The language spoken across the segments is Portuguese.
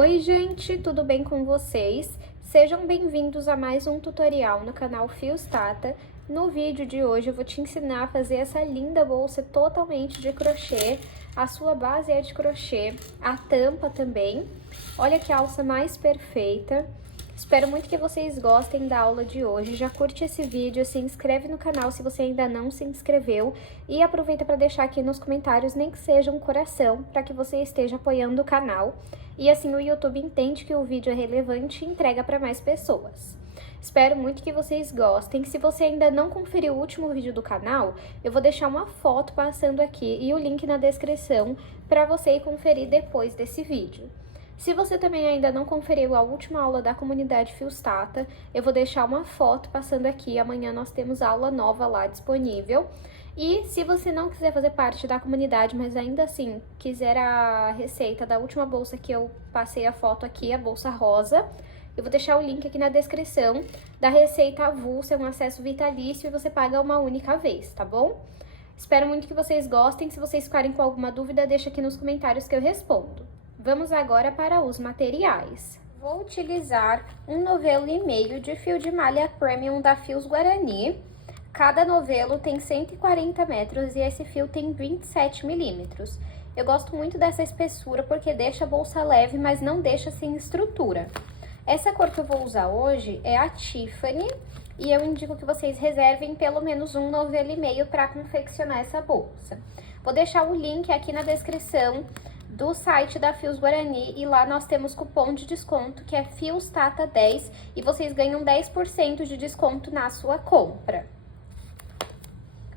Oi gente, tudo bem com vocês? Sejam bem-vindos a mais um tutorial no canal Fios Tata. No vídeo de hoje eu vou te ensinar a fazer essa linda bolsa totalmente de crochê. A sua base é de crochê, a tampa também. Olha que alça mais perfeita. Espero muito que vocês gostem da aula de hoje. Já curte esse vídeo, se inscreve no canal se você ainda não se inscreveu e aproveita para deixar aqui nos comentários, nem que seja um coração, para que você esteja apoiando o canal. E assim o YouTube entende que o vídeo é relevante e entrega para mais pessoas. Espero muito que vocês gostem. Se você ainda não conferiu o último vídeo do canal, eu vou deixar uma foto passando aqui e o link na descrição para você ir conferir depois desse vídeo. Se você também ainda não conferiu a última aula da comunidade Fios Tata, eu vou deixar uma foto passando aqui. Amanhã nós temos aula nova lá disponível. E se você não quiser fazer parte da comunidade, mas ainda assim quiser a receita da última bolsa que eu passei a foto aqui, a bolsa rosa, eu vou deixar o link aqui na descrição da receita avulsa, é um acesso vitalício e você paga uma única vez, tá bom? Espero muito que vocês gostem. Se vocês ficarem com alguma dúvida, deixa aqui nos comentários que eu respondo. Vamos agora para os materiais. Vou utilizar 1,5 novelo de fio de malha premium da Fios Guarani. Cada novelo tem 140 metros e esse fio tem 27 milímetros. Eu gosto muito dessa espessura porque deixa a bolsa leve, mas não deixa sem estrutura. Essa cor que eu vou usar hoje é a Tiffany e eu indico que vocês reservem pelo menos 1,5 novelo para confeccionar essa bolsa. Vou deixar o link aqui na descrição do site da Fios Guarani e lá nós temos cupom de desconto que é FIOSTATA10 e vocês ganham 10% de desconto na sua compra.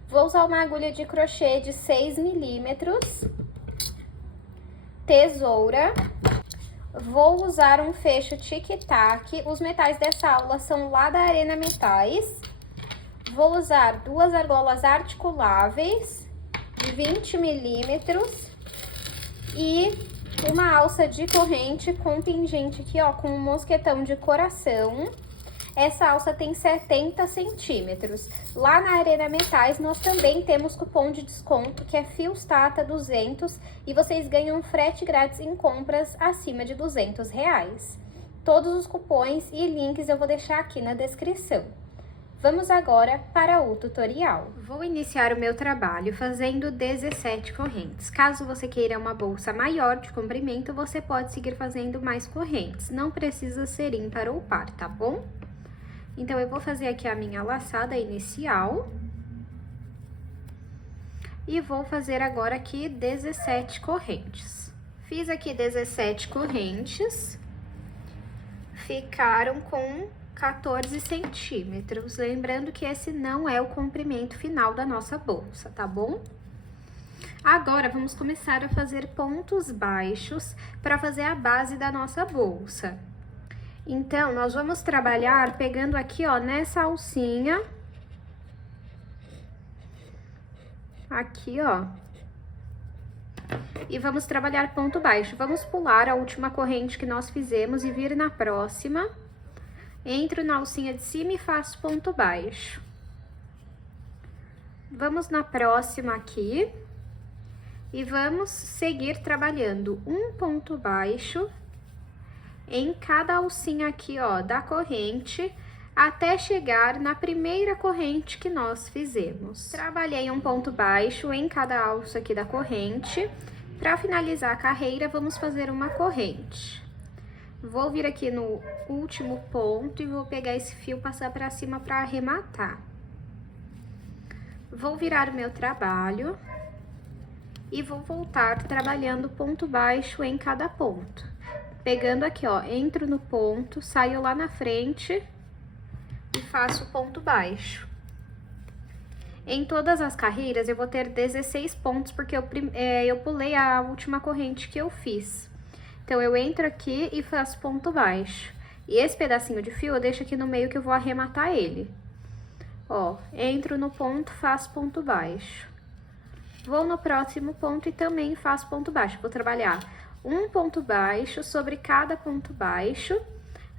Vou usar uma agulha de crochê de 6 milímetros, tesoura, vou usar um fecho tic-tac, os metais dessa aula são lá da Arena Metais, vou usar 2 argolas articuláveis de 20 milímetros, e uma alça de corrente com pingente aqui, ó, com um mosquetão de coração. Essa alça tem 70 centímetros. Lá na Arena Metais, nós também temos cupom de desconto, que é FIOSTATA200, e vocês ganham frete grátis em compras acima de R$200. Todos os cupons e links eu vou deixar aqui na descrição. Vamos agora para o tutorial. Vou iniciar o meu trabalho fazendo 17 correntes. Caso você queira uma bolsa maior de comprimento, você pode seguir fazendo mais correntes. Não precisa ser ímpar ou par, tá bom? Então, eu vou fazer aqui a minha laçada inicial. E vou fazer agora aqui 17 correntes. Fiz aqui 17 correntes. Ficaram com 14 centímetros, lembrando que esse não é o comprimento final da nossa bolsa, tá bom? Agora, vamos começar a fazer pontos baixos para fazer a base da nossa bolsa. Então, nós vamos trabalhar pegando aqui, ó, nessa alcinha. Aqui, ó. E vamos trabalhar ponto baixo. Vamos pular a última corrente que nós fizemos e vir na próxima. Entro na alcinha de cima e faço ponto baixo. Vamos na próxima aqui. E vamos seguir trabalhando um ponto baixo em cada alcinha aqui, ó, da corrente, até chegar na primeira corrente que nós fizemos. Trabalhei um ponto baixo em cada alça aqui da corrente. Para finalizar a carreira, vamos fazer uma corrente. Vou vir aqui no último ponto e vou pegar esse fio, passar para cima para arrematar. Vou virar o meu trabalho e vou voltar trabalhando ponto baixo em cada ponto. Pegando aqui, ó, entro no ponto, saio lá na frente e faço ponto baixo. Em todas as carreiras eu vou ter 16 pontos, porque eu pulei a última corrente que eu fiz. Então, eu entro aqui e faço ponto baixo. E esse pedacinho de fio eu deixo aqui no meio que eu vou arrematar ele. Ó, entro no ponto, faço ponto baixo. Vou no próximo ponto e também faço ponto baixo. Vou trabalhar um ponto baixo sobre cada ponto baixo,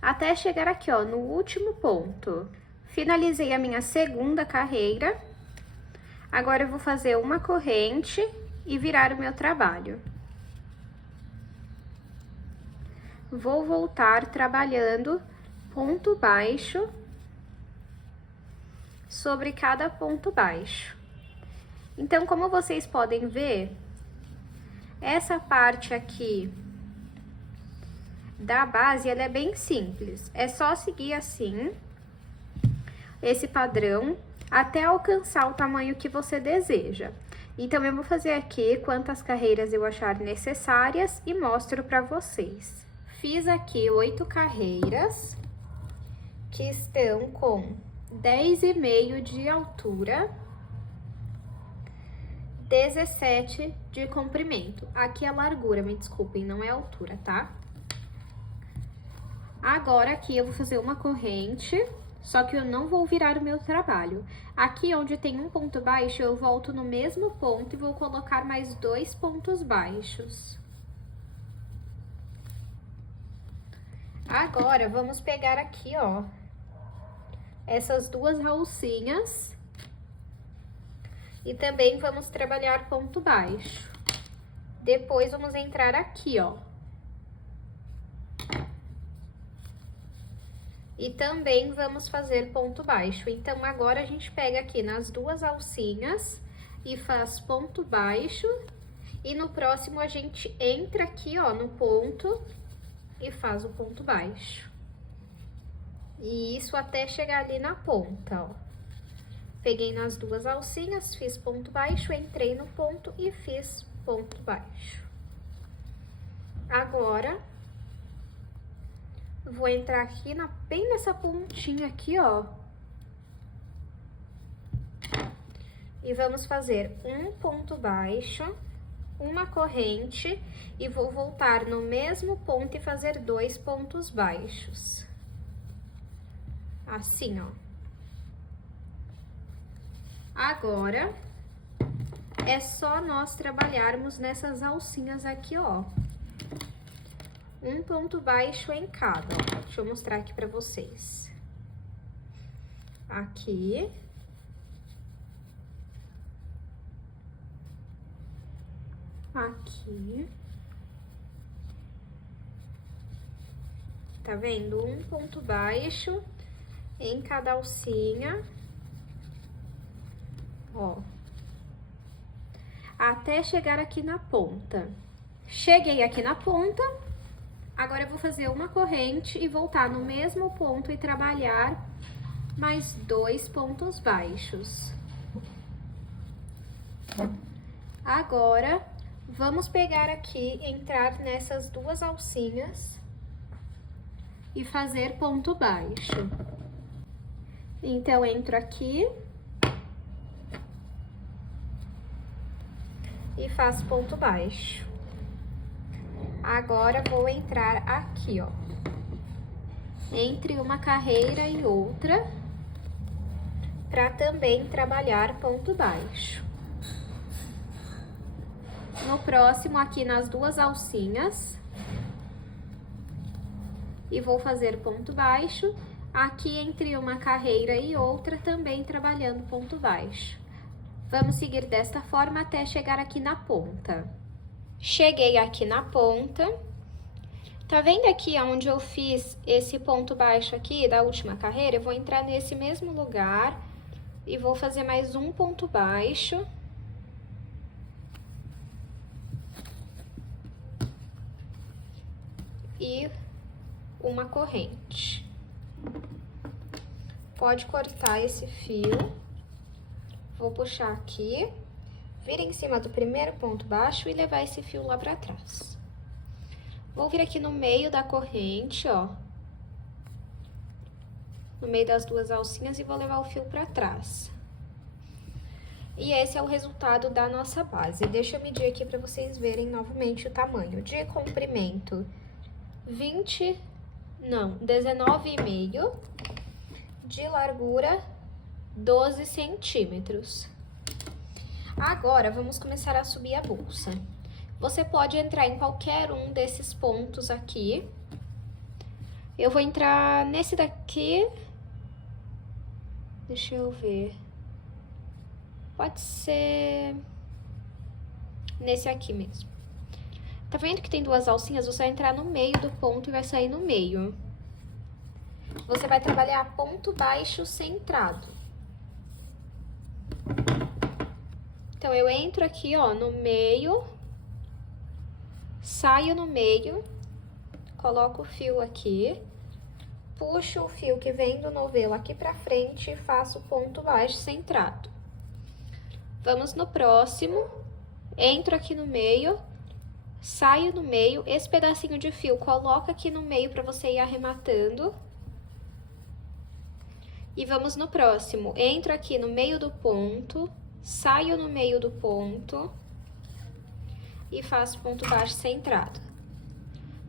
até chegar aqui, ó, no último ponto. Finalizei a minha segunda carreira. Agora, eu vou fazer uma corrente e virar o meu trabalho. vou voltar trabalhando ponto baixo sobre cada ponto baixo. Então, como vocês podem ver, essa parte aqui da base, ela é bem simples. É só seguir assim, esse padrão, até alcançar o tamanho que você deseja. Então, eu vou fazer aqui quantas carreiras eu achar necessárias e mostro pra vocês. Fiz aqui 8 carreiras, que estão com 10,5 de altura, 17 de comprimento. Aqui é a largura, me desculpem, não é a altura, tá? Agora, aqui eu vou fazer uma corrente, só que eu não vou virar o meu trabalho. Aqui onde tem um ponto baixo, eu volto no mesmo ponto e vou colocar mais 2 pontos baixos. Agora, vamos pegar aqui, ó, essas 2 alcinhas e também vamos trabalhar ponto baixo. Depois, vamos entrar aqui, ó. E também vamos fazer ponto baixo. Então, agora a gente pega aqui nas 2 alcinhas e faz ponto baixo. E no próximo a gente entra aqui, ó, no ponto e faz o ponto baixo. E isso até chegar ali na ponta, ó. Peguei nas 2 alcinhas, fiz ponto baixo, entrei no ponto e fiz ponto baixo. Agora, vou entrar aqui bem nessa pontinha aqui, ó. E vamos fazer um ponto baixo, uma corrente, e vou voltar no mesmo ponto e fazer 2 pontos baixos. Assim, ó. Agora, é só nós trabalharmos nessas alcinhas aqui, ó. Um ponto baixo em cada, ó. Deixa eu mostrar aqui pra vocês. Aqui. Aqui. Tá vendo? Um ponto baixo em cada alcinha. Ó. Até chegar aqui na ponta. Cheguei aqui na ponta. Agora, eu vou fazer uma corrente e voltar no mesmo ponto e trabalhar mais 2 pontos baixos. Agora, vamos pegar aqui, entrar nessas 2 alcinhas e fazer ponto baixo. Então, entro aqui e faço ponto baixo. Agora, vou entrar aqui, ó, entre uma carreira e outra, para também trabalhar ponto baixo. No próximo, aqui nas 2 alcinhas, e vou fazer ponto baixo, aqui entre uma carreira e outra, também trabalhando ponto baixo. Vamos seguir desta forma até chegar aqui na ponta. Cheguei aqui na ponta. Tá vendo aqui onde eu fiz esse ponto baixo aqui da última carreira? Eu vou entrar nesse mesmo lugar e vou fazer mais um ponto baixo. E uma corrente. Pode cortar esse fio. Vou puxar aqui, vir em cima do primeiro ponto baixo e levar esse fio lá pra trás. Vou vir aqui no meio da corrente, ó. No meio das 2 alcinhas e vou levar o fio pra trás. E esse é o resultado da nossa base. Deixa eu medir aqui pra vocês verem novamente o tamanho. De comprimento, 19,5. De largura, 12 centímetros. Agora, vamos começar a subir a bolsa. Você pode entrar em qualquer um desses pontos aqui. Eu vou entrar nesse daqui. Deixa eu ver. Pode ser nesse aqui mesmo. Tá vendo que tem duas alcinhas? Você vai entrar no meio do ponto e vai sair no meio. Você vai trabalhar ponto baixo centrado. Então, eu entro aqui, ó, no meio, saio no meio, coloco o fio aqui, puxo o fio que vem do novelo aqui pra frente e faço ponto baixo centrado. Vamos no próximo, entro aqui no meio, saio no meio, esse pedacinho de fio coloca aqui no meio pra você ir arrematando. E vamos no próximo, entro aqui no meio do ponto, saio no meio do ponto e faço ponto baixo centrado.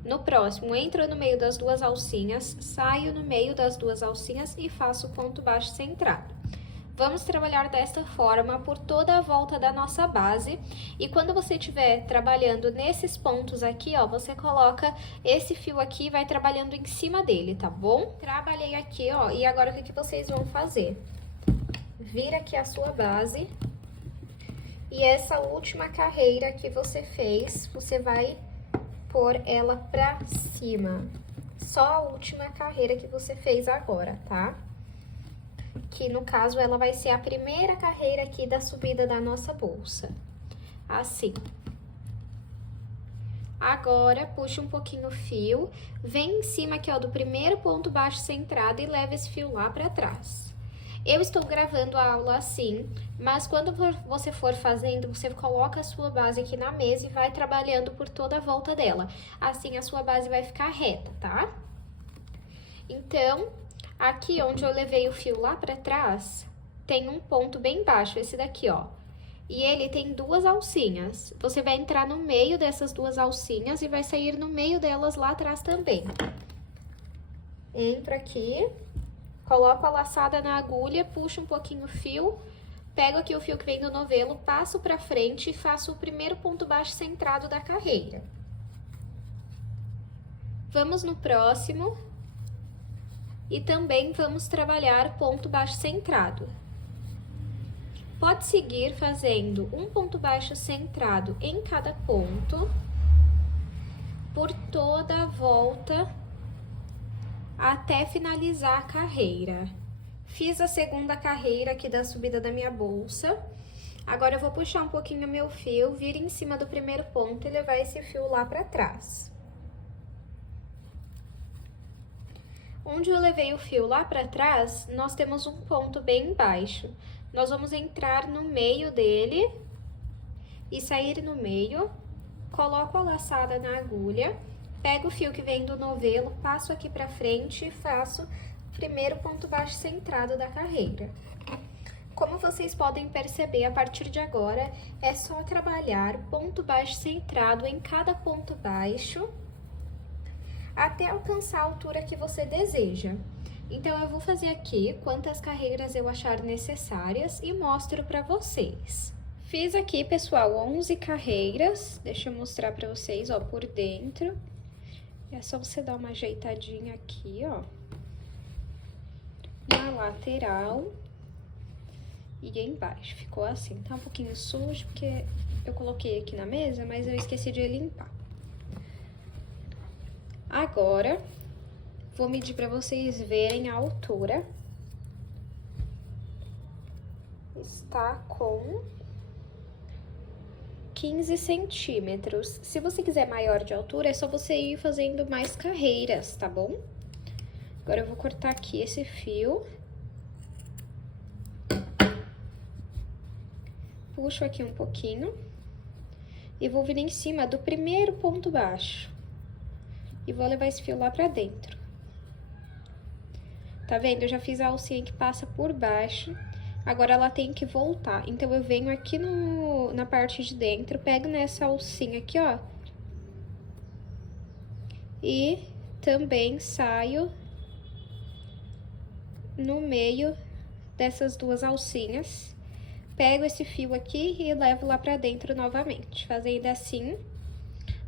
No próximo, entro no meio das duas alcinhas, saio no meio das duas alcinhas e faço ponto baixo centrado. Vamos trabalhar desta forma por toda a volta da nossa base. E quando você estiver trabalhando nesses pontos aqui, ó, você coloca esse fio aqui e vai trabalhando em cima dele, tá bom? Trabalhei aqui, ó, e agora o que vocês vão fazer? Vira aqui a sua base. E essa última carreira que você fez, você vai pôr ela pra cima. Só a última carreira que você fez agora, tá? Que no caso ela vai ser a primeira carreira aqui da subida da nossa bolsa. Assim. Agora, puxa um pouquinho o fio, vem em cima aqui, ó, do primeiro ponto baixo centrado e leva esse fio lá pra trás. Eu estou gravando a aula assim, mas quando você for fazendo, você coloca a sua base aqui na mesa e vai trabalhando por toda a volta dela. Assim, a sua base vai ficar reta, tá? Então, aqui onde eu levei o fio lá pra trás, tem um ponto bem baixo, esse daqui, ó. E ele tem duas alcinhas. Você vai entrar no meio dessas duas alcinhas e vai sair no meio delas lá atrás também. Entro aqui, coloco a laçada na agulha, puxo um pouquinho o fio, pego aqui o fio que vem do novelo, passo pra frente e faço o primeiro ponto baixo centrado da carreira. Vamos no próximo. E também vamos trabalhar ponto baixo centrado. Pode seguir fazendo um ponto baixo centrado em cada ponto, por toda a volta, até finalizar a carreira. Fiz a segunda carreira aqui da subida da minha bolsa. Agora eu vou puxar um pouquinho meu fio, vir em cima do primeiro ponto e levar esse fio lá pra trás. Onde eu levei o fio lá pra trás, nós temos um ponto bem baixo. Nós vamos entrar no meio dele e sair no meio. Coloco a laçada na agulha, pego o fio que vem do novelo, passo aqui pra frente e faço o primeiro ponto baixo centrado da carreira. Como vocês podem perceber, a partir de agora, é só trabalhar ponto baixo centrado em cada ponto baixo, até alcançar a altura que você deseja. Então, eu vou fazer aqui quantas carreiras eu achar necessárias e mostro pra vocês. Fiz aqui, pessoal, 11 carreiras. Deixa eu mostrar pra vocês, ó, por dentro. É só você dar uma ajeitadinha aqui, ó, na lateral e embaixo. Ficou assim. Tá um pouquinho sujo, porque eu coloquei aqui na mesa, mas eu esqueci de limpar. Agora, vou medir para vocês verem a altura. Está com 15 centímetros. Se você quiser maior de altura, é só você ir fazendo mais carreiras, tá bom? Agora, eu vou cortar aqui esse fio. Puxo aqui um pouquinho. E vou vir em cima do primeiro ponto baixo. E vou levar esse fio lá pra dentro. Tá vendo? Eu já fiz a alcinha que passa por baixo. Agora, ela tem que voltar. Então, eu venho aqui na parte de dentro, pego nessa alcinha aqui, ó. E também saio no meio dessas duas alcinhas. Pego esse fio aqui e levo lá pra dentro novamente, fazendo assim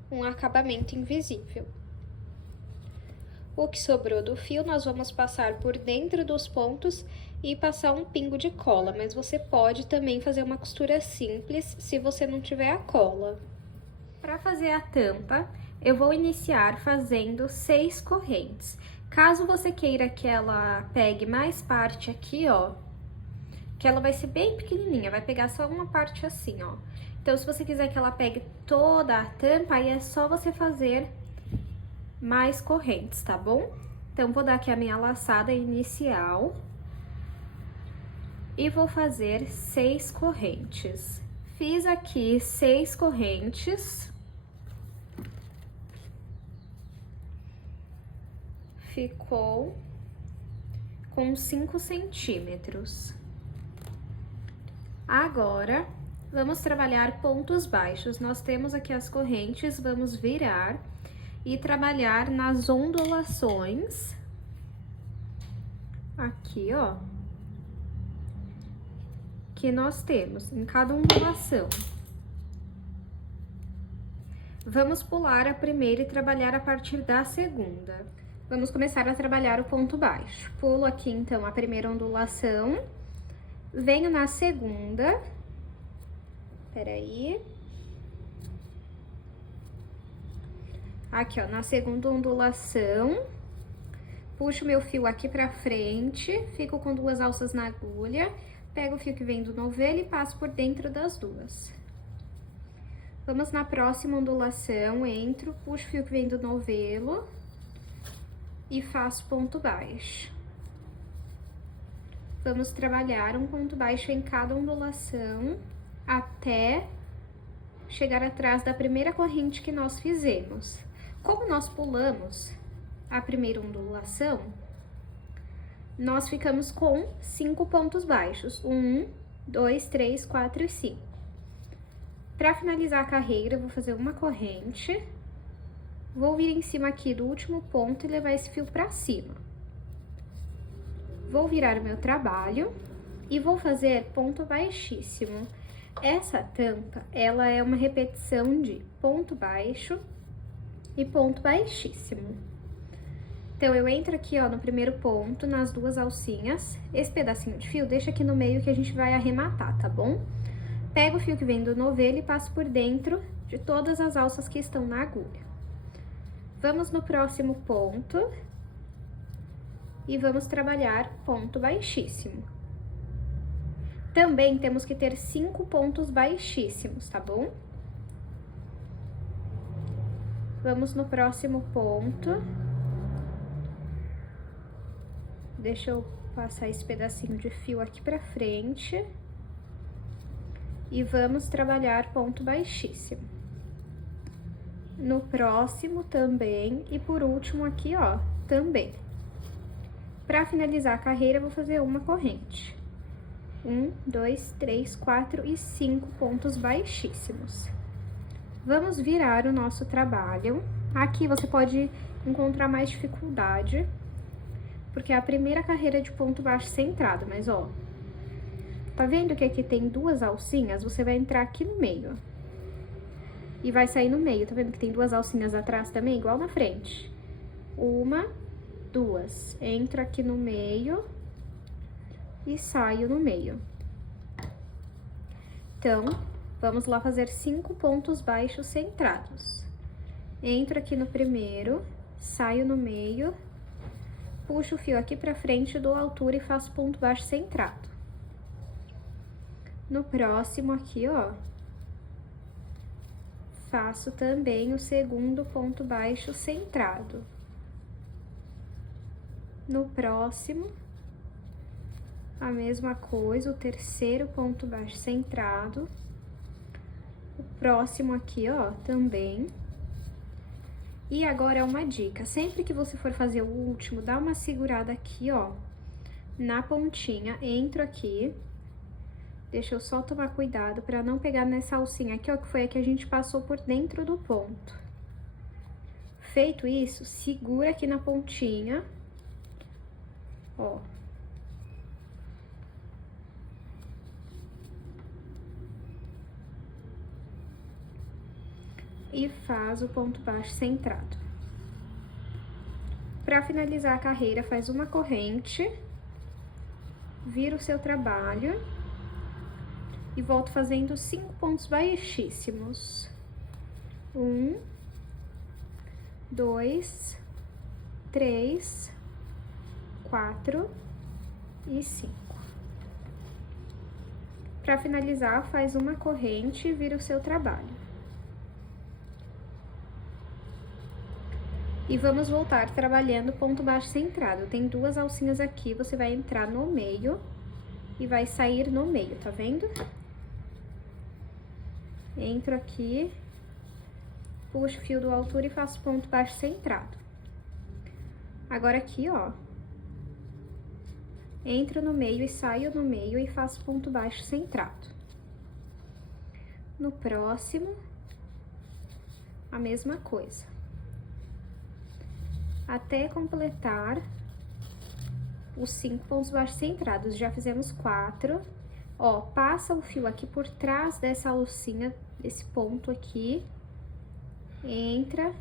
um acabamento invisível. O que sobrou do fio, nós vamos passar por dentro dos pontos e passar um pingo de cola, mas você pode também fazer uma costura simples se você não tiver a cola. Para fazer a tampa, eu vou iniciar fazendo 6 correntes. Caso você queira que ela pegue mais parte aqui, ó, que ela vai ser bem pequenininha, vai pegar só uma parte assim, ó. Então, se você quiser que ela pegue toda a tampa, aí é só você fazer mais correntes, tá bom? Então, vou dar aqui a minha laçada inicial e vou fazer 6 correntes. Fiz aqui 6 correntes. Ficou com 5 centímetros. Agora, vamos trabalhar pontos baixos. Nós temos aqui as correntes, vamos virar e trabalhar nas ondulações. Aqui, ó. Que nós temos em cada ondulação. Vamos pular a primeira e trabalhar a partir da segunda. Vamos começar a trabalhar o ponto baixo. Pulo aqui, então, a primeira ondulação. Venho na segunda. Peraí. Aqui, ó, na segunda ondulação. Puxo meu fio aqui pra frente, fico com 2 alças na agulha, pego o fio que vem do novelo e passo por dentro das 2. Vamos na próxima ondulação, entro, puxo o fio que vem do novelo e faço ponto baixo. Vamos trabalhar um ponto baixo em cada ondulação até chegar atrás da primeira corrente que nós fizemos. Como nós pulamos a primeira ondulação, nós ficamos com 5 pontos baixos. 1, 2, 3, 4 e 5. Para finalizar a carreira, eu vou fazer uma corrente, vou vir em cima aqui do último ponto e levar esse fio para cima. Vou virar o meu trabalho e vou fazer ponto baixíssimo. Essa tampa, ela é uma repetição de ponto baixo e ponto baixíssimo. Então, eu entro aqui, ó, no primeiro ponto, nas 2 alcinhas. Esse pedacinho de fio, deixa aqui no meio que a gente vai arrematar, tá bom? Pego o fio que vem do novelo e passo por dentro de todas as alças que estão na agulha. Vamos no próximo ponto. E vamos trabalhar ponto baixíssimo. Também temos que ter 5 pontos baixíssimos, tá bom? Vamos no próximo ponto. Deixa eu passar esse pedacinho de fio aqui pra frente. E vamos trabalhar ponto baixíssimo. No próximo também. E por último aqui, ó, também. Pra finalizar a carreira, eu vou fazer uma corrente. 1, 2, 3, 4 e 5 pontos baixíssimos. Vamos virar o nosso trabalho. Aqui você pode encontrar mais dificuldade, porque é a primeira carreira de ponto baixo centrado, mas ó, tá vendo que aqui tem 2 alcinhas? Você vai entrar aqui no meio e vai sair no meio. Tá vendo que tem 2 alcinhas atrás também, igual na frente? 1, 2. Entro aqui no meio e saio no meio. Então, vamos lá fazer 5 pontos baixos centrados. Entro aqui no primeiro, saio no meio, puxo o fio aqui pra frente, dou altura e faço ponto baixo centrado. No próximo aqui, ó, faço também o segundo ponto baixo centrado. No próximo, a mesma coisa, o terceiro ponto baixo centrado. O próximo aqui, ó, também. E agora é uma dica, sempre que você for fazer o último, dá uma segurada aqui, ó, na pontinha, entro aqui. Deixa eu só tomar cuidado pra não pegar nessa alcinha aqui, ó, que foi a que a gente passou por dentro do ponto. Feito isso, segura aqui na pontinha, ó. E faz o ponto baixo centrado. Para finalizar a carreira, faz uma corrente, vira o seu trabalho e volto fazendo 5 pontos baixíssimos. Um, dois, três, 4 e 5. Para finalizar, faz uma corrente e vira o seu trabalho. E vamos voltar trabalhando ponto baixo centrado. Tem 2 alcinhas aqui, você vai entrar no meio e vai sair no meio, tá vendo? Entro aqui, puxo o fio do altura e faço ponto baixo centrado. Agora aqui, ó, entro no meio e saio no meio e faço ponto baixo centrado. No próximo, a mesma coisa. Até completar os 5 pontos baixos centrados. Já fizemos 4. Ó, passa o fio aqui por trás dessa alcinha, desse ponto aqui. Entra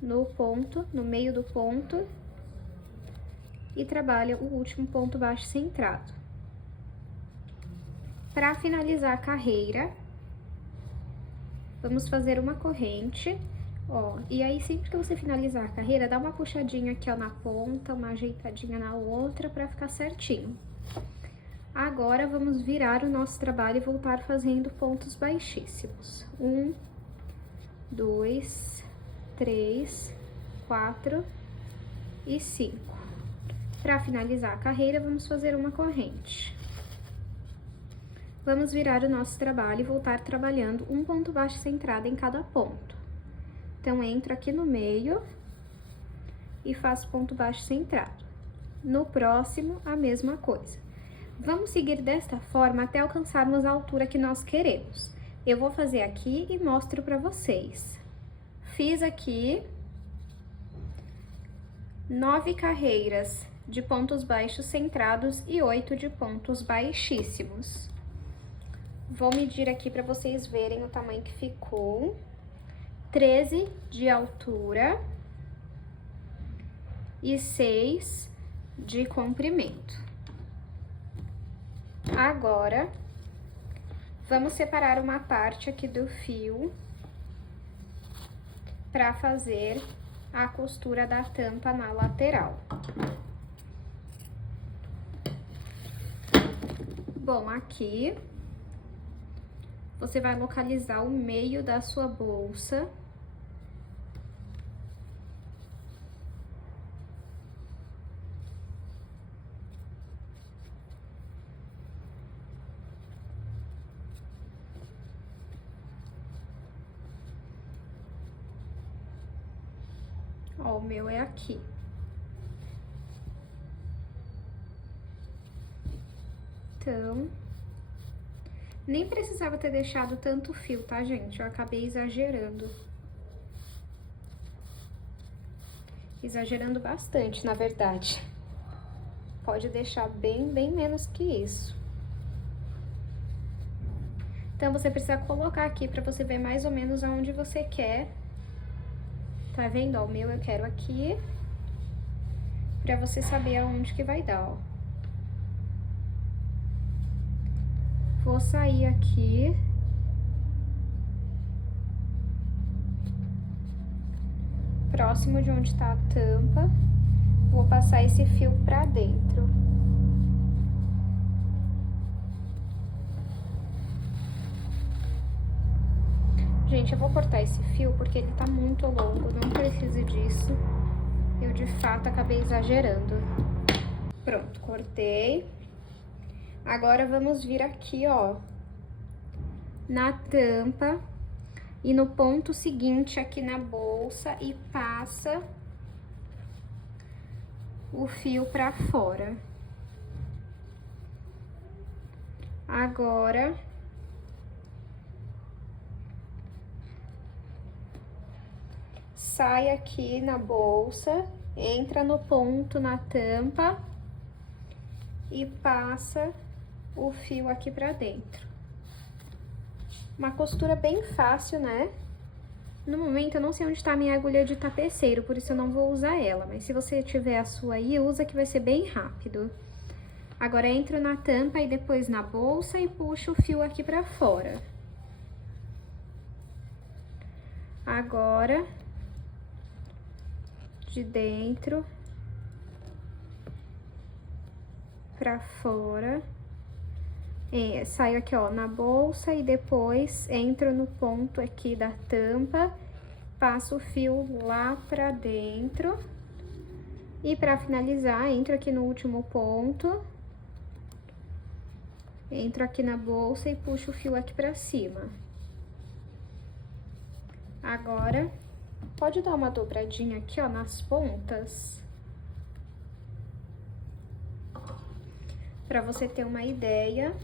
no ponto, no meio do ponto. E trabalha o último ponto baixo centrado. Para finalizar a carreira, vamos fazer uma corrente, ó, e aí sempre que você finalizar a carreira, dá uma puxadinha aqui, ó, na ponta, uma ajeitadinha na outra para ficar certinho. Agora, vamos virar o nosso trabalho e voltar fazendo pontos baixíssimos. 1, 2, 3, 4 e 5. Para finalizar a carreira, vamos fazer uma corrente. Vamos virar o nosso trabalho e voltar trabalhando um ponto baixo centrado em cada ponto. Então, entro aqui no meio e faço ponto baixo centrado. No próximo, a mesma coisa. Vamos seguir desta forma até alcançarmos a altura que nós queremos. Eu vou fazer aqui e mostro para vocês. Fiz aqui 9 carreiras de pontos baixos centrados e 8 de pontos baixíssimos. Vou medir aqui para vocês verem o tamanho que ficou. 13 de altura e 6 de comprimento. Agora, vamos separar uma parte aqui do fio para fazer a costura da tampa na lateral. Bom, aqui você vai localizar o meio da sua bolsa. Ó, o meu é aqui. Então, nem precisava ter deixado tanto fio, tá, gente? Eu acabei exagerando. Exagerando bastante, na verdade. Pode deixar bem menos que isso. Então, você precisa colocar aqui pra você ver mais ou menos aonde você quer. Tá vendo? Ó, o meu eu quero aqui. Pra você saber aonde que vai dar, ó. Vou sair aqui. Próximo de onde tá a tampa. Vou passar esse fio pra dentro. Gente, eu vou cortar esse fio porque ele tá muito longo, não precisa disso. Eu, de fato, acabei exagerando. Pronto, cortei. Agora, vamos vir aqui, ó, na tampa e no ponto seguinte aqui na bolsa e passa o fio pra fora. Agora, sai aqui na bolsa, entra no ponto na tampa e passa o fio aqui pra dentro. Uma costura bem fácil, né? No momento, eu não sei onde tá a minha agulha de tapeceiro, por isso eu não vou usar ela. Mas se você tiver a sua aí, usa que vai ser bem rápido. Agora, entro na tampa e depois na bolsa e puxo o fio aqui pra fora. Agora, de dentro pra fora, saio aqui, ó, na bolsa e depois entro no ponto aqui da tampa, passo o fio lá pra dentro e pra finalizar, entro aqui no último ponto, entro aqui na bolsa e puxo o fio aqui pra cima. Agora, pode dar uma dobradinha aqui, ó, nas pontas, pra você ter uma ideia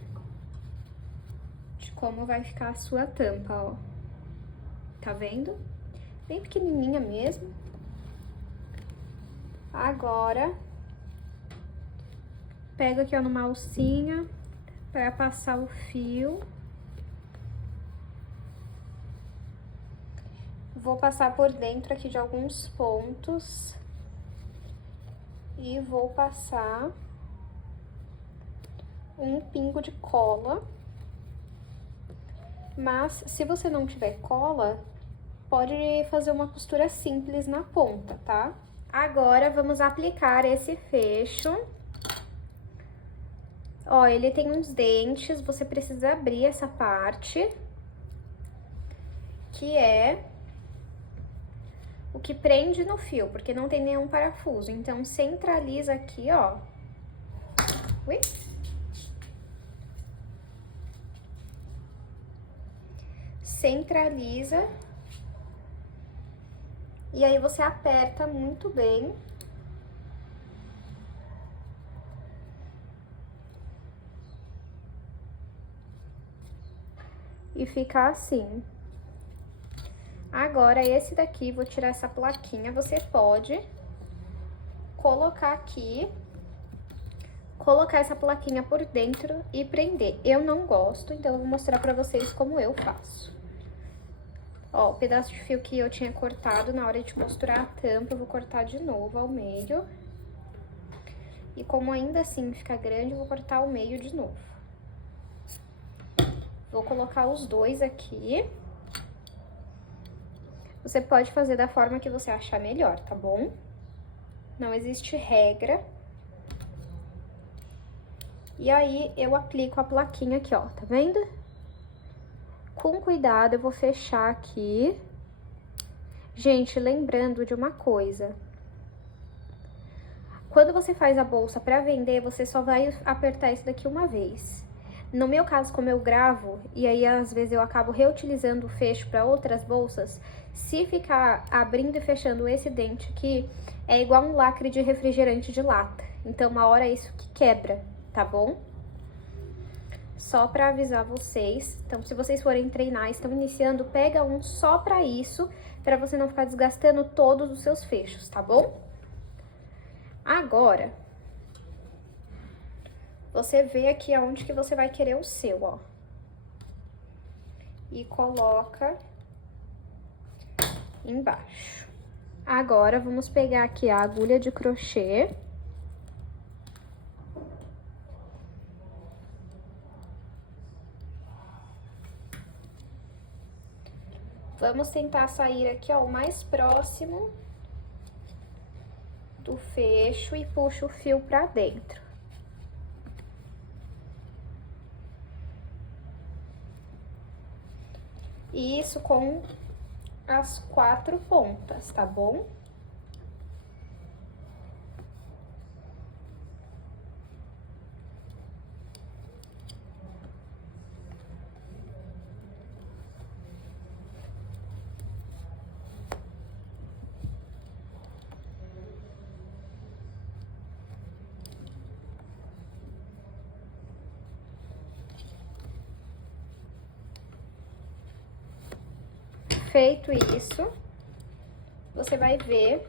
de como vai ficar a sua tampa, ó. Tá vendo? Bem pequenininha mesmo. Agora, pego aqui, ó, numa alcinha pra passar o fio. Vou passar por dentro aqui de alguns pontos e vou passar um pingo de cola. Mas se você não tiver cola, pode fazer uma costura simples na ponta, tá? Agora vamos aplicar esse fecho. Ó, ele tem uns dentes, você precisa abrir essa parte, que é o que prende no fio, porque não tem nenhum parafuso. Então, centraliza aqui, ó. Ui. Centraliza. E aí, você aperta muito bem. E fica assim. Agora, esse daqui, vou tirar essa plaquinha, você pode colocar aqui, colocar essa plaquinha por dentro e prender. Eu não gosto, então eu vou mostrar pra vocês como eu faço. Ó, o pedaço de fio que eu tinha cortado na hora de costurar a tampa, eu vou cortar de novo ao meio. E como ainda assim fica grande, eu vou cortar ao meio de novo. Vou colocar os dois aqui. Você pode fazer da forma que você achar melhor, tá bom? Não existe regra. E aí, eu aplico a plaquinha aqui, ó, tá vendo? Com cuidado, eu vou fechar aqui. Gente, lembrando de uma coisa. Quando você faz a bolsa pra vender, você só vai apertar isso daqui uma vez. No meu caso, como eu gravo, e aí às vezes eu acabo reutilizando o fecho para outras bolsas, se ficar abrindo e fechando esse dente aqui, é igual um lacre de refrigerante de lata. Então, uma hora é isso que quebra, tá bom? Só para avisar vocês. Então, se vocês forem treinar, estão iniciando, pega um só para isso, para você não ficar desgastando todos os seus fechos, tá bom? Agora, você vê aqui aonde que você vai querer o seu, ó. E coloca embaixo. Agora, vamos pegar aqui a agulha de crochê. Vamos tentar sair aqui, ó, o mais próximo do fecho e puxa o fio pra dentro. E isso com as 4 pontas, tá bom? Feito isso, você vai ver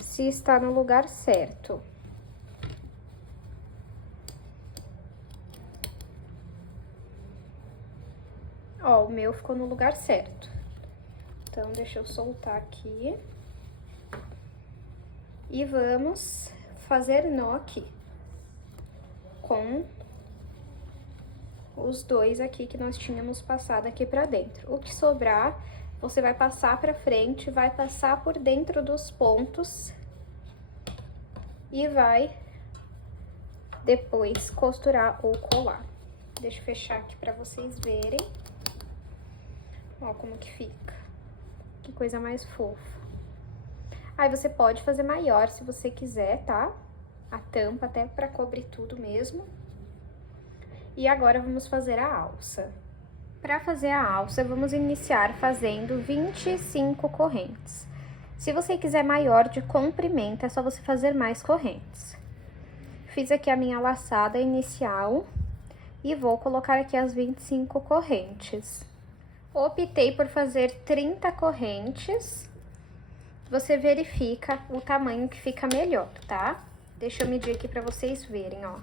se está no lugar certo. Ó, o meu ficou no lugar certo. Então, deixa eu soltar aqui. E vamos fazer nó aqui com os dois aqui que nós tínhamos passado aqui pra dentro. O que sobrar, você vai passar pra frente, vai passar por dentro dos pontos e vai depois costurar ou colar. Deixa eu fechar aqui pra vocês verem. Ó como que fica. Que coisa mais fofa. Aí você pode fazer maior se você quiser, tá? A tampa até pra cobrir tudo mesmo. E agora vamos fazer a alça. Para fazer a alça, vamos iniciar fazendo 25 correntes. Se você quiser maior de comprimento, é só você fazer mais correntes. Fiz aqui a minha laçada inicial e vou colocar aqui as 25 correntes. Optei por fazer 30 correntes. Você verifica o tamanho que fica melhor, tá? Deixa eu medir aqui para vocês verem, ó.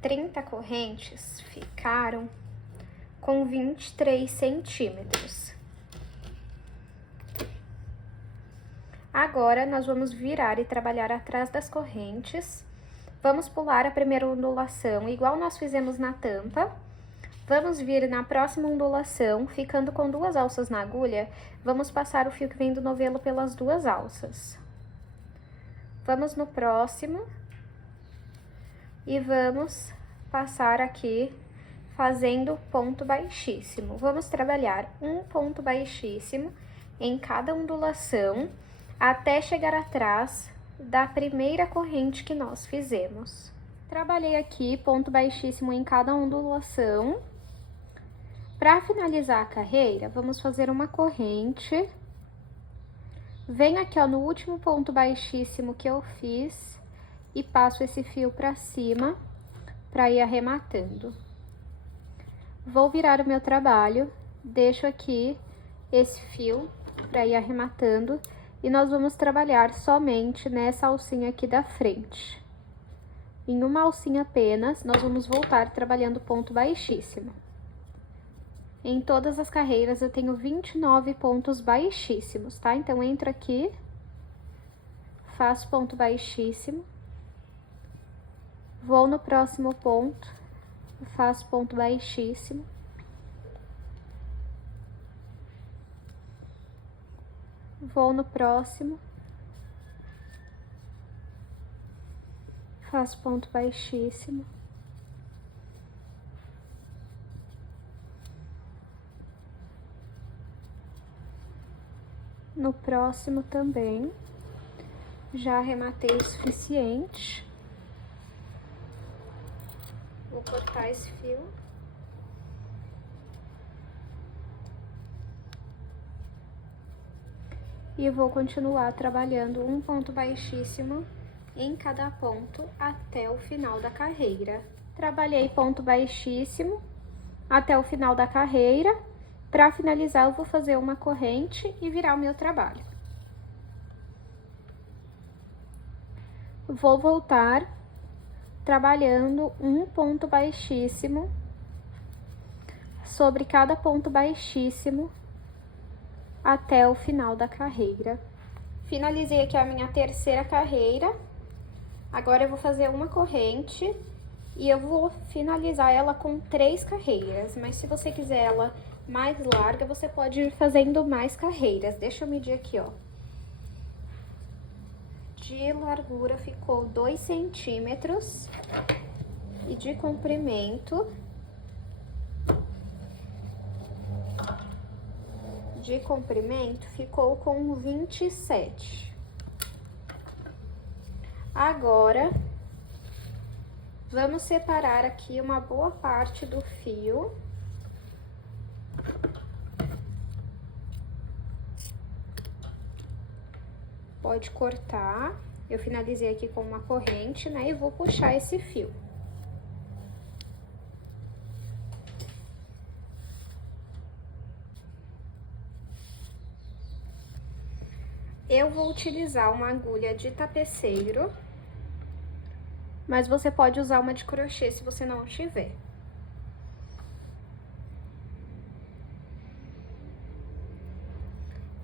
30 correntes ficaram com 23 centímetros. Agora, nós vamos virar e trabalhar atrás das correntes. Vamos pular a primeira ondulação, igual nós fizemos na tampa. Vamos vir na próxima ondulação, ficando com 2 alças na agulha, vamos passar o fio que vem do novelo pelas 2 alças. Vamos no próximo e vamos passar aqui fazendo ponto baixíssimo. Vamos trabalhar um ponto baixíssimo em cada ondulação até chegar atrás da primeira corrente que nós fizemos. Trabalhei aqui ponto baixíssimo em cada ondulação. Para finalizar a carreira, vamos fazer uma corrente. Venho aqui, ó, no último ponto baixíssimo que eu fiz e passo esse fio para cima para ir arrematando. Vou virar o meu trabalho, deixo aqui esse fio para ir arrematando e nós vamos trabalhar somente nessa alcinha aqui da frente. Em uma alcinha apenas, nós vamos voltar trabalhando ponto baixíssimo. Em todas as carreiras eu tenho 29 pontos baixíssimos, tá? Então, entro aqui, faço ponto baixíssimo, vou no próximo ponto, faço ponto baixíssimo. Vou no próximo, faço ponto baixíssimo. No próximo também, já arrematei o suficiente. Vou cortar esse fio. E vou continuar trabalhando um ponto baixíssimo em cada ponto até o final da carreira. Trabalhei ponto baixíssimo até o final da carreira. Para finalizar, eu vou fazer uma corrente e virar o meu trabalho. Vou voltar trabalhando um ponto baixíssimo sobre cada ponto baixíssimo até o final da carreira. Finalizei aqui a minha terceira carreira. Agora eu vou fazer uma corrente e eu vou finalizar ela com 3 carreiras, mas se você quiser ela mais larga, você pode ir fazendo mais carreiras. Deixa eu medir aqui, ó. De largura ficou 2 centímetros e de comprimento ficou com 27. Agora, vamos separar aqui uma boa parte do fio. Pode cortar. Eu finalizei aqui com uma corrente, né? E vou puxar esse fio. Eu vou utilizar uma agulha de tapeceiro, mas você pode usar uma de crochê se você não tiver.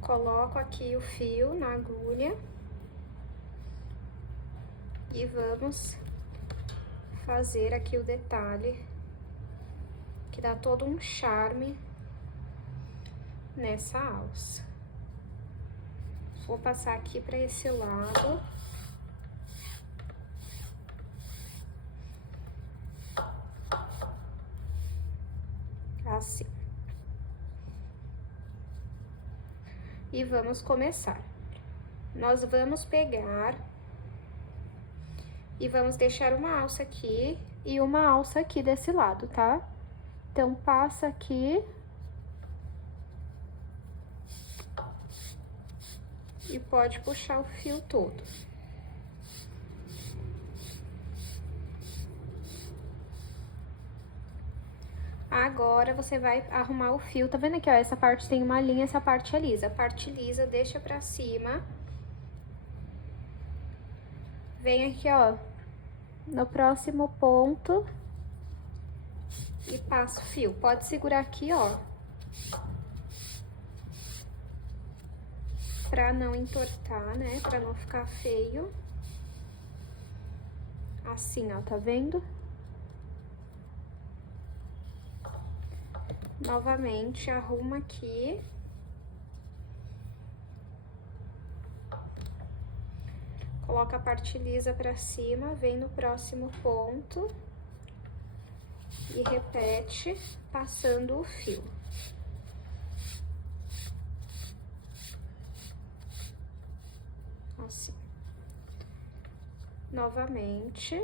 Coloco aqui o fio na agulha e vamos fazer aqui o detalhe que dá todo um charme nessa alça. Vou passar aqui para esse lado. Assim. E vamos começar. Nós vamos pegar e vamos deixar uma alça aqui e uma alça aqui desse lado, tá? Então, passa aqui. E pode puxar o fio todo. Agora, você vai arrumar o fio. Tá vendo aqui, ó? Essa parte tem uma linha, essa parte é lisa. A parte lisa, deixa pra cima. Vem aqui, ó, no próximo ponto. E passa o fio. Pode segurar aqui, ó. Pra não entortar, né? Pra não ficar feio. Assim, ó, tá vendo? Novamente, arruma aqui. Coloca a parte lisa pra cima, vem no próximo ponto. E repete, passando o fio. Assim. Novamente.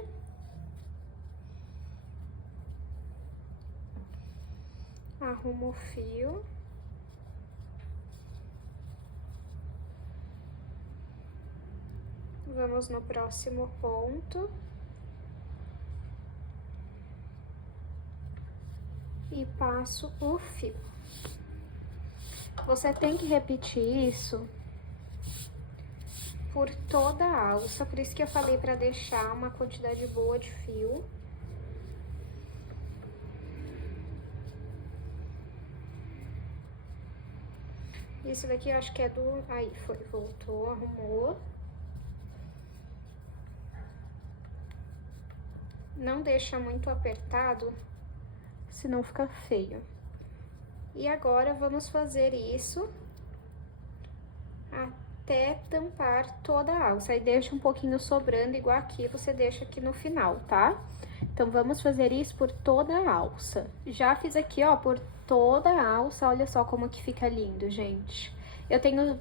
Arruma o fio. Vamos no próximo ponto. E passo o fio. Você tem que repetir isso por toda a alça, por isso que eu falei pra deixar uma quantidade boa de fio. Isso daqui eu acho que é do... Aí, foi, voltou, arrumou. Não deixa muito apertado, senão fica feio. E agora, vamos fazer isso até tampar toda a alça. Aí, deixa um pouquinho sobrando, igual aqui, você deixa aqui no final, tá? Então, vamos fazer isso por toda a alça. Já fiz aqui, ó, por toda a alça, olha só como que fica lindo, gente. Eu tenho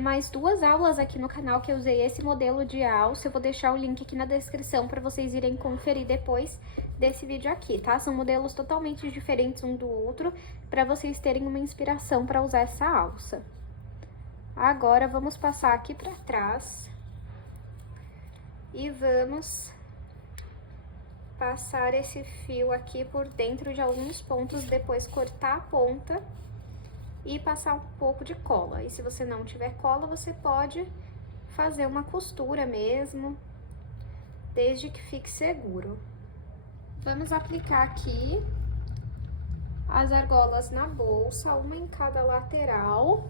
mais 2 aulas aqui no canal que eu usei esse modelo de alça. Eu vou deixar o link aqui na descrição para vocês irem conferir depois desse vídeo aqui, tá? São modelos totalmente diferentes um do outro, para vocês terem uma inspiração para usar essa alça. Agora, vamos passar aqui para trás e vamos passar esse fio aqui por dentro de alguns pontos, depois cortar a ponta e passar um pouco de cola. E se você não tiver cola, você pode fazer uma costura mesmo, desde que fique seguro. Vamos aplicar aqui as argolas na bolsa, uma em cada lateral.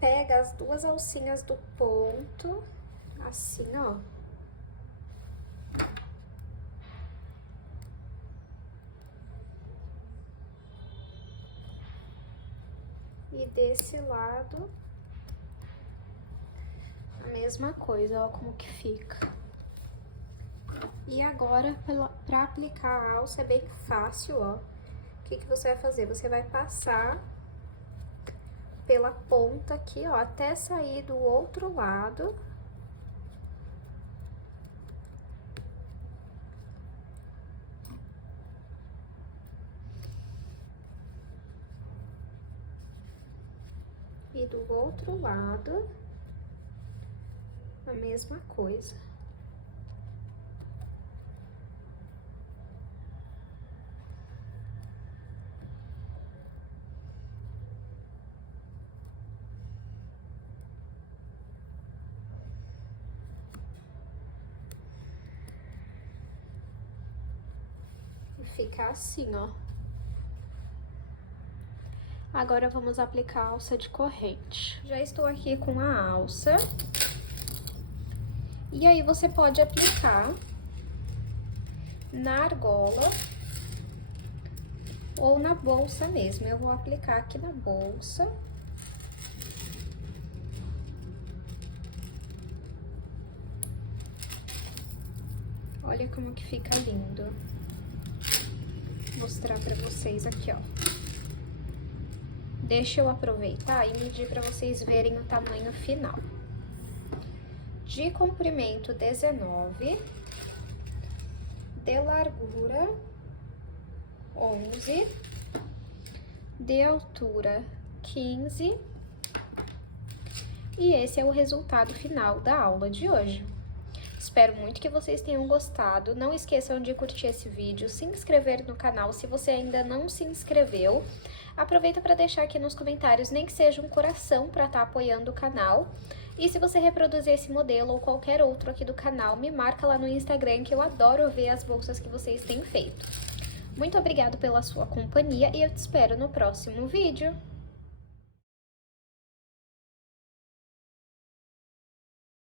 Pega as 2 alcinhas do ponto, assim, ó. E desse lado, a mesma coisa, ó, como que fica. E agora, pra aplicar a alça, é bem fácil, ó. O que que você vai fazer? Você vai passar pela ponta aqui, ó, até sair do outro lado. E do outro lado, a mesma coisa. Fica assim, ó. Agora vamos aplicar a alça de corrente. Já estou aqui com a alça. E aí você pode aplicar na argola ou na bolsa mesmo. Eu vou aplicar aqui na bolsa. Olha como que fica lindo. Vou mostrar pra vocês aqui, ó. Deixa eu aproveitar e medir pra vocês verem o tamanho final. De comprimento 19, de largura 11, de altura 15, e esse é o resultado final da aula de hoje. Espero muito que vocês tenham gostado. Não esqueçam de curtir esse vídeo, se inscrever no canal se você ainda não se inscreveu. Aproveita para deixar aqui nos comentários, nem que seja um coração para estar apoiando o canal. E se você reproduzir esse modelo ou qualquer outro aqui do canal, me marca lá no Instagram, que eu adoro ver as bolsas que vocês têm feito. Muito obrigada pela sua companhia e eu te espero no próximo vídeo.